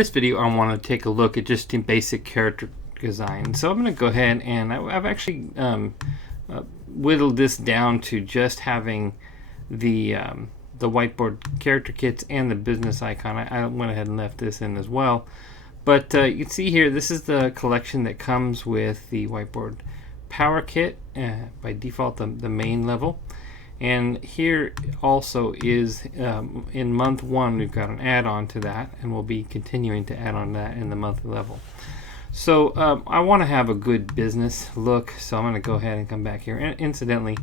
This video I want to take a look at just in basic character design. So I'm going to go ahead and I've actually whittled this down to just having the whiteboard character kits and the business icon. I went ahead and left this in as well. But you can see here, this is the collection that comes with the whiteboard power kit, by default the main level. And here also is, in month 1, we've got an add-on to that, and we'll be continuing to add on that in the monthly level. So I want to have a good business look, so I'm going to go ahead and come back here. And incidentally,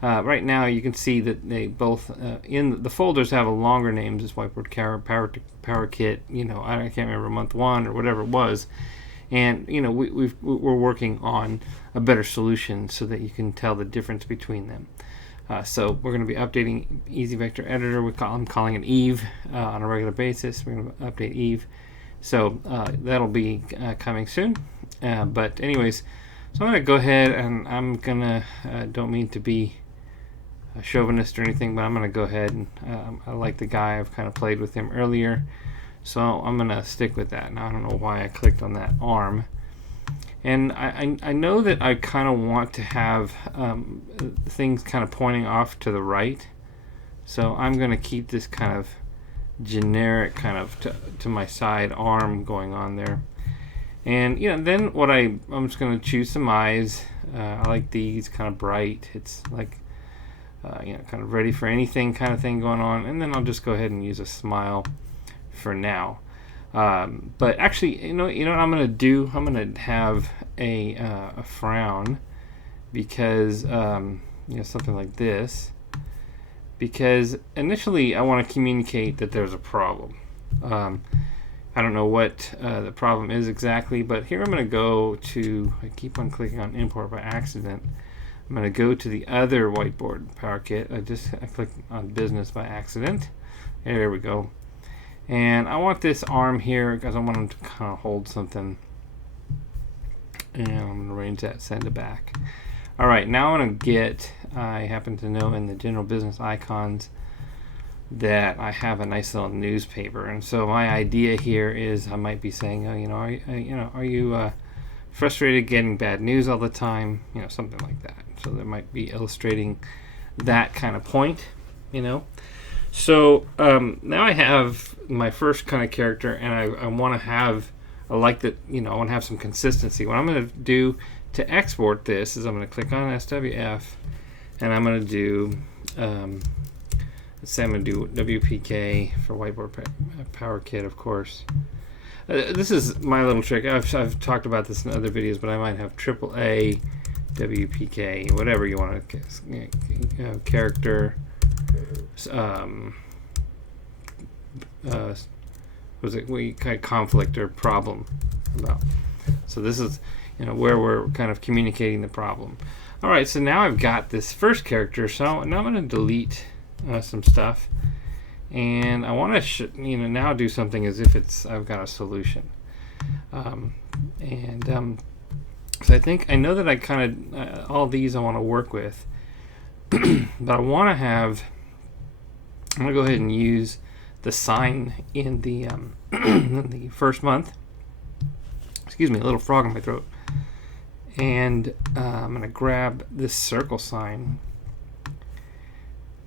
right now you can see that they both, in the folders, have a longer names as Whiteboard Power Kit, I can't remember, month 1 or whatever it was. And we're working on a better solution so that you can tell the difference between them. So we're going to be updating Easy Vector Editor. I'm calling it Eve on a regular basis. We're going to update Eve. So that'll be coming soon. But anyways, so I'm going to go ahead and I'm going to, don't mean to be a chauvinist or anything, but I'm going to go ahead and I like the guy. I've kind of played with him earlier. So I'm going to stick with that. Now I don't know why I clicked on that arm. And I know that I kind of want to have things kind of pointing off to the right. So I'm going to keep this kind of generic kind of to my side arm going on there. And then what I'm just going to choose some eyes. I like these kind of bright. It's like kind of ready for anything kind of thing going on. And then I'll just go ahead and use a smile for now. But actually, you know what I'm going to do? I'm going to have a frown, because something like this, because initially I want to communicate that there's a problem. I don't know what the problem is exactly, but here I'm going to go to, I keep on clicking on import by accident. I'm going to go to the other whiteboard power kit. I clicked on business by accident. There we go. And I want this arm here because I want him to kind of hold something. And I'm going to arrange that, send it back. Alright, now I'm going to get, I happen to know in the general business icons that I have a nice little newspaper. And so my idea here is I might be saying, are you frustrated getting bad news all the time? Something like that. So that might be illustrating that kind of point, So now I have my first kind of character, and I want to have, I want to have some consistency. What I'm going to do to export this is I'm going to click on SWF, and I'm going to do, let's say I'm going to do WPK for Whiteboard Power Kit, of course. This is my little trick. I've talked about this in other videos, but I might have AAA, WPK, whatever you want to, character. Was it kind of conflict or problem about? So this is where we're kind of communicating the problem. All right, so now I've got this first character. So now I'm going to delete some stuff, and I want to now do something as if I've got a solution. So I know that I kind of all these I want to work with, but I want to have. I'm going to go ahead and use the sign in the, the first month. Excuse me, a little frog in my throat. And I'm going to grab this circle sign.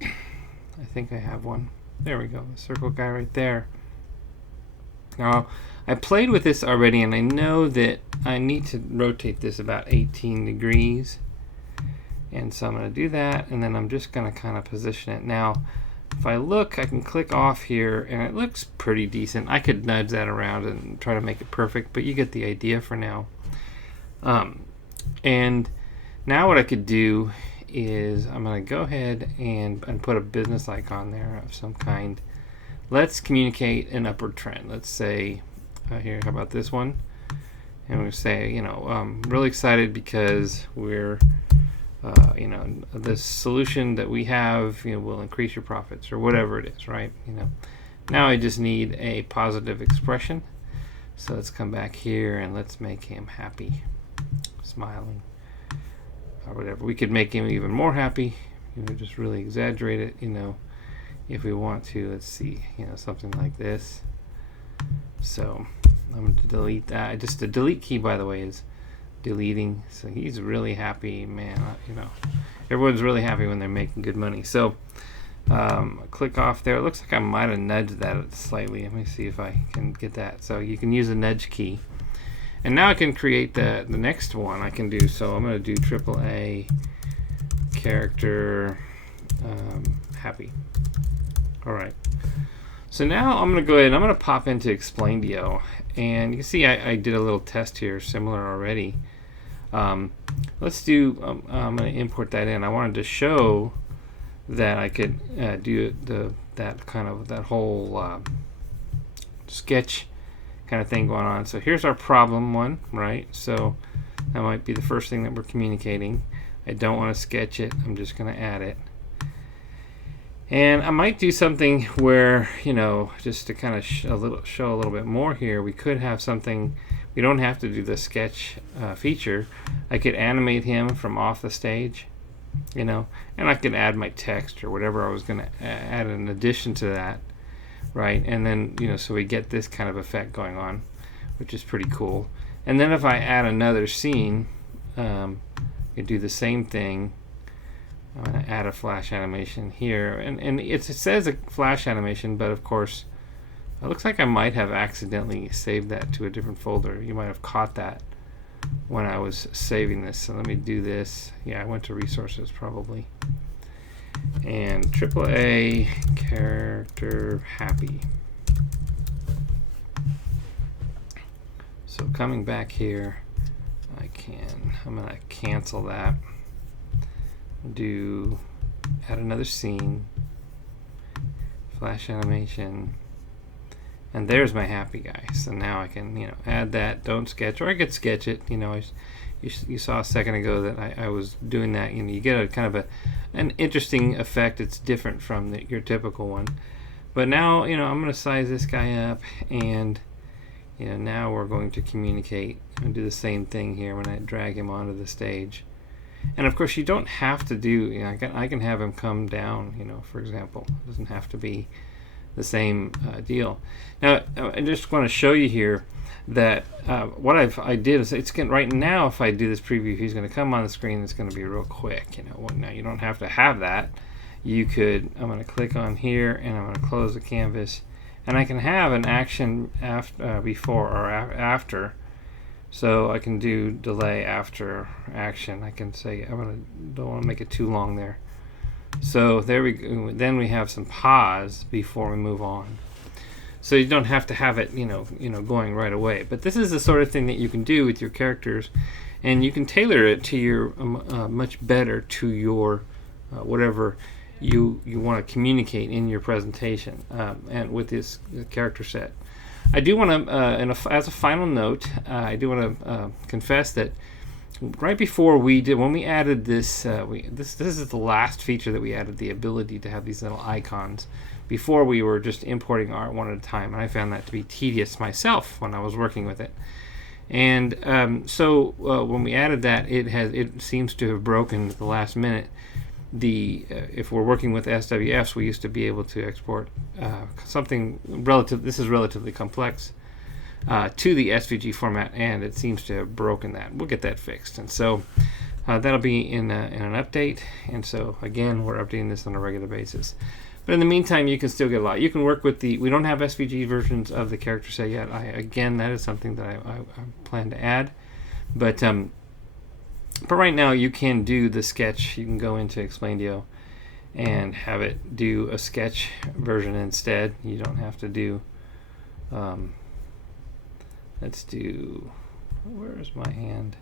I think I have one. There we go, the circle guy right there. Now, I played with this already, and I know that I need to rotate this about 18 degrees. And so I'm going to do that, and then I'm just going to kind of position it. Now, if I look, I can click off here, and it looks pretty decent. I could nudge that around and try to make it perfect, but you get the idea for now. And now what I could do is I'm going to go ahead and put a business icon there of some kind. Let's communicate an upward trend. Let's say, here, how about this one? And we'll say, I'm really excited because we're the solution that we have, will increase your profits, or whatever it is, right? Now I just need a positive expression. So let's come back here and let's make him happy, smiling, or whatever. We could make him even more happy, just really exaggerate it, if we want to. Let's see, something like this. So I'm going to delete that. Just the delete key, by the way, is deleting. So he's really happy, man. You know, everyone's really happy when they're making good money. So click off there. It looks like I might have nudged that slightly. Let me see if I can get that. So you can use a nudge key. And now I can create the next one I can do. So I'm going to do AAA character happy. All right. So now I'm going to go ahead and I'm going to pop into Explaindio. And you can see I did a little test here similar already. Let's do, I'm going to import that in. I wanted to show that I could do that whole sketch kind of thing going on. So here's our problem one, right? So that might be the first thing that we're communicating. I don't want to sketch it. I'm just going to add it. And I might do something where, you know, just to kind of show a little bit more here, we could have something, we don't have to do the sketch feature. I could animate him from off the stage, you know, and I could add my text or whatever I was going to add in addition to that, right? And then, you know, so we get this kind of effect going on, which is pretty cool. And then if I add another scene, I could do the same thing. I'm going to add a flash animation here, and it says a flash animation, but of course it looks like I might have accidentally saved that to a different folder. You might have caught that when I was saving this. So let me do this. Yeah, I went to resources probably, and AAA character happy. So coming back here, I'm going to cancel that. Add another scene, flash animation, and there's my happy guy. So now I can, you know, add that, don't sketch, or I could sketch it. You know, you saw a second ago that I was doing that. You know, you get a kind of an interesting effect. It's different from your typical one. But now, you know, I'm going to size this guy up, and you know, now we're going to communicate and do the same thing here when I drag him onto the stage. And of course, you don't have to do, you know, I can have him come down, you know, for example. It doesn't have to be the same deal. Now, I just want to show you here that what I did is it's going right now. If I do this preview, he's going to come on the screen. It's going to be real quick. You know, well, now you don't have to have that. You could. I'm going to click on here, and I'm going to close the canvas, and I can have an action after, before or after. So I can do delay after action. I can say don't want to make it too long there. So there we go. Then we have some pause before we move on. So you don't have to have it, you know, going right away. But this is the sort of thing that you can do with your characters, and you can tailor it to your much better to your whatever you want to communicate in your presentation and with this character set. I do want to, as a final note, I do want to confess that right before when we added this, this is the last feature that we added, the ability to have these little icons. Before we were just importing art one at a time, and I found that to be tedious myself when I was working with it. And so when we added that, it seems to have broken at the last minute. If we're working with SWFs, we used to be able to export something this is relatively complex to the SVG format, and it seems to have broken that. We'll get that fixed, and so that'll be in an update. And so again, we're updating this on a regular basis. But in the meantime, you can still get a lot. You can work with we don't have SVG versions of the character set yet. Again, that is something that I plan to add, but right now, you can do the sketch. You can go into Explaindio and have it do a sketch version instead. You don't have to do. Let's do. Where's my hand?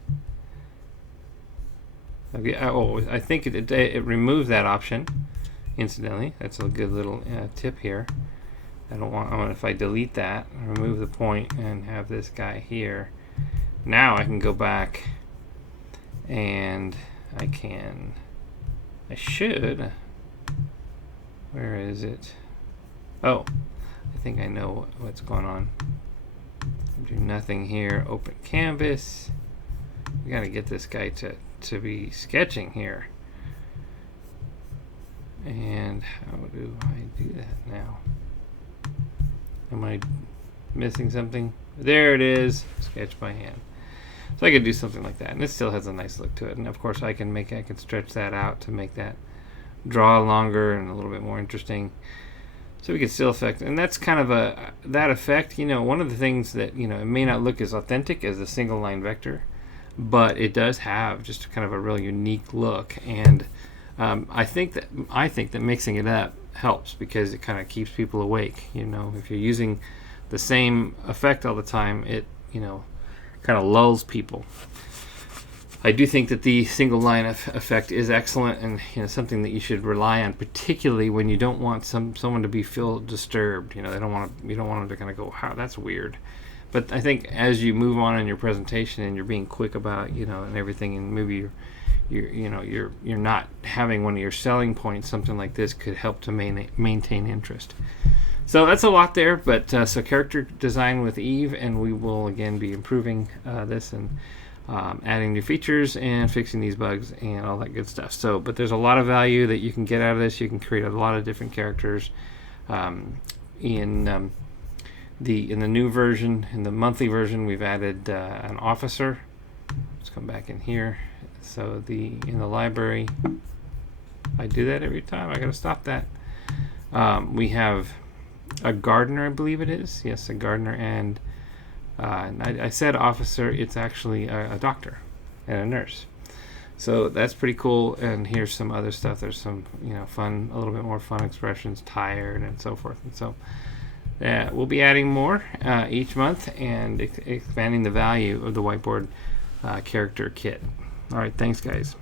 Okay. Oh, I think it removed that option. Incidentally, that's a good little tip here. I want if I delete that, remove the point, and have this guy here. Now I can go back. And I should, where is it? Oh, I think I know what's going on. Do nothing here, open canvas. We gotta get this guy to be sketching here. And how do I do that now? missing something. There it is. Sketch by hand. So I could do something like that, and it still has a nice look to it. And of course, I can stretch that out to make that draw longer and a little bit more interesting. So we can still affect, and that's kind of that effect. One of the things that it may not look as authentic as a single line vector, but it does have just kind of a real unique look. And I think that mixing it up helps because it kind of keeps people awake. If you're using the same effect all the time, it kind of lulls people. I do think that the single line effect is excellent and something that you should rely on, particularly when you don't want someone to feel disturbed. You don't want them to kind of go, "Wow, that's weird." But I think as you move on in your presentation and you're being quick about and everything, and maybe you're not having one of your selling points, something like this could help to maintain interest. So that's a lot there, but so character design with Eve, and we will again be improving this and adding new features and fixing these bugs and all that good stuff. But there's a lot of value that you can get out of this. You can create a lot of different characters in the new version. In the monthly version, we've added an officer. Let's come back in here. So in the library, I do that every time. I got to stop that. We have a gardener, I believe it is. Yes, a gardener, and I said officer. It's actually a doctor and a nurse. So that's pretty cool. And here's some other stuff. There's some fun, a little bit more fun expressions, tired, and so forth. And so we'll be adding more each month and expanding the value of the Whiteboard character kit. All right, thanks, guys.